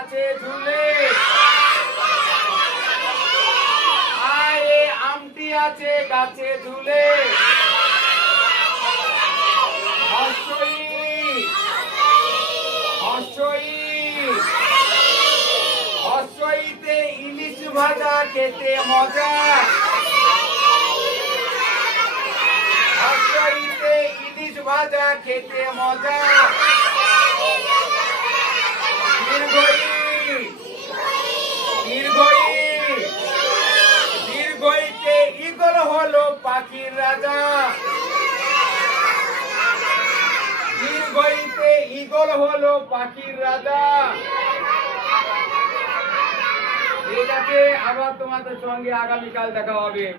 গাছে ঝুলে আয় আমটি আছে গাছে ঝুলে হর্ষই হর্ষই হর্ষইতে ইলিশ ভাজা খেতে মজা হর্ষইতে ইলিশ ভাজা খেতে মজা দীর্ঘইতে ঈগল হলো পাখির রাজা দীর্ঘইতে ঈগল হলো পাখির রাজা। ঠিক আছে, আবার তোমাদের সঙ্গে আগামীকাল দেখা হবে।